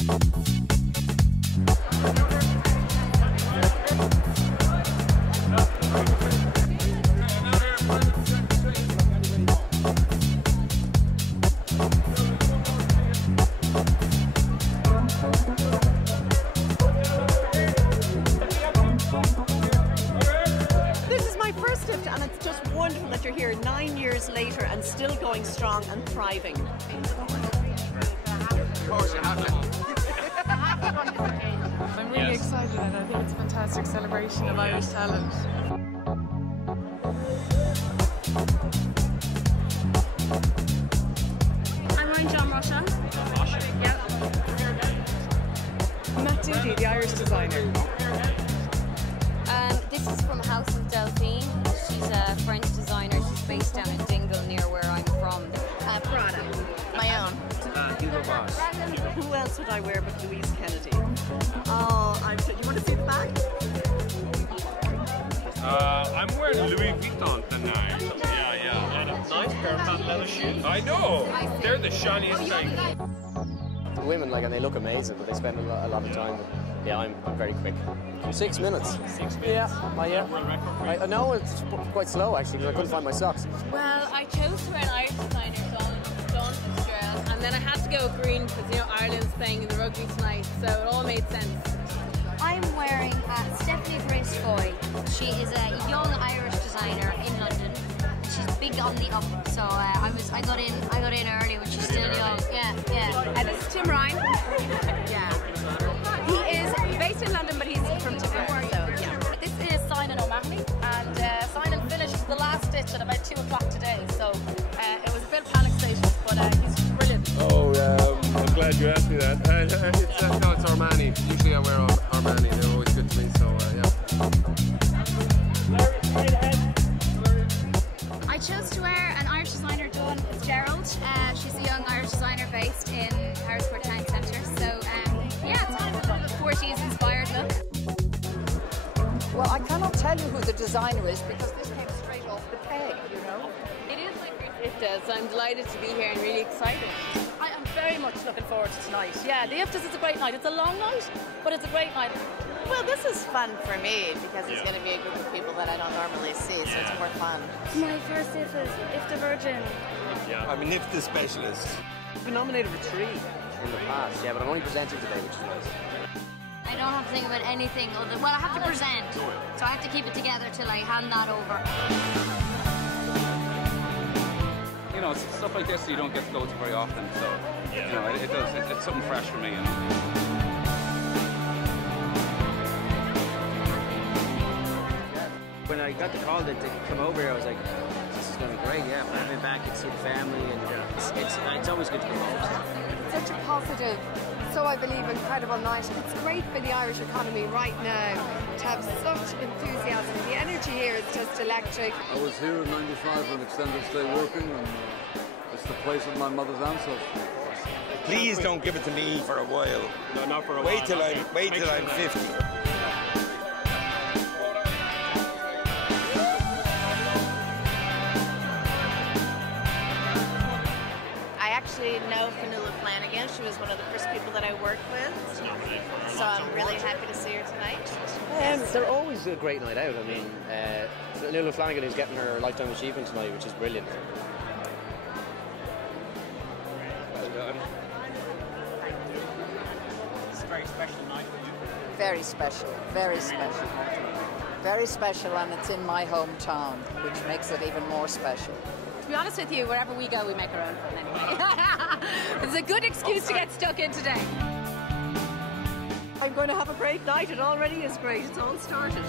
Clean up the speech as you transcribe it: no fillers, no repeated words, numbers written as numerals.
And it's just wonderful that you're here 9 years later and still going strong and thriving. I'm really excited and I think it's a fantastic celebration of Irish talent. I'm John Russia. Yep. Matt Doody, the Irish designer. This is from House of Delphine. She's a French designer. She's based down in Dingle near where I'm from. Prada. My own. Hugo Boss. Who else would I wear but Louise Kennedy? Oh, do you want to see the bag? I'm wearing Louis Vuitton tonight. Yeah. Nice pair of patent leather shoes. I know. They're the shiniest thing. The women, and they look amazing, but they spend a lot of time. Yeah, I'm very quick. 6 minutes. 6 minutes. Yeah, no, it's quite slow actually because I couldn't find my socks. Well, I chose to wear an Irish designer, Dawn Fitzgerald, and then I had to go green because Ireland's playing in the rugby tonight, so it all made sense. I'm wearing Stephanie Bracefoy. She is a young Irish designer in London. She's big on the up, so I got in early when she's still young. Yeah. And this is Tim Ryan. Yeah. He is based in London, but he's from Dublin. So yeah. This is Simon O'Mahony, and Simon finished the last stitch at about 2 o'clock today. So it was a bit of panic stations, but he's brilliant. Oh, I'm glad you asked me that. It's Armani. Usually I wear Armani. They're always good to me. So yeah. I chose to wear an Irish designer, Dawn Fitzgerald. She's a young Irish designer based in Harrisburg Town Centre. So it's kind of a 40s inspired look. Well, I cannot tell you who the designer is because this came straight off the peg, It is like IFTA, so I'm delighted to be here and really excited. I am very much looking forward to tonight. Yeah, the IFTAs is a great night. It's a long night, but it's a great night. Well, this is fun for me because it's going to be a group of people that I don't normally see, so it's more fun. My first IFTA Virgin. I'm an IFTA specialist. You've been nominated for 3. In the past, yeah, but I'm only presenting today, which is nice. I don't have to think about anything other. Well, I have to present, so I have to keep it together till I hand that over. Stuff like this you don't get to go to very often, so it's something fresh for me. When I got the call to come over here, I was like, this is going to be great, yeah. I've been back and see the family, and it's always good to come home. Such a positive, so I believe incredible night. It's great for the Irish economy right now to have such enthusiasm. The energy here is just electric. I was here in '95 on extended stay working, and it's the place of my mother's ancestors. Please don't give it to me for a while. No, not for a while. Wait till I'm 50. I actually know Fanula Flanagan. She was one of the first people that I worked with. So I'm really happy to see her tonight. They're always a great night out. I mean, Fanula Flanagan is getting her Lifetime Achievement tonight, which is brilliant. It's a very special night for you. Very special, very special. Very special, and it's in my hometown, which makes it even more special. To be honest with you, wherever we go, we make our own fun anyway. It's a good excuse to get stuck in today. I'm going to have a great night. It already is great. It's all started.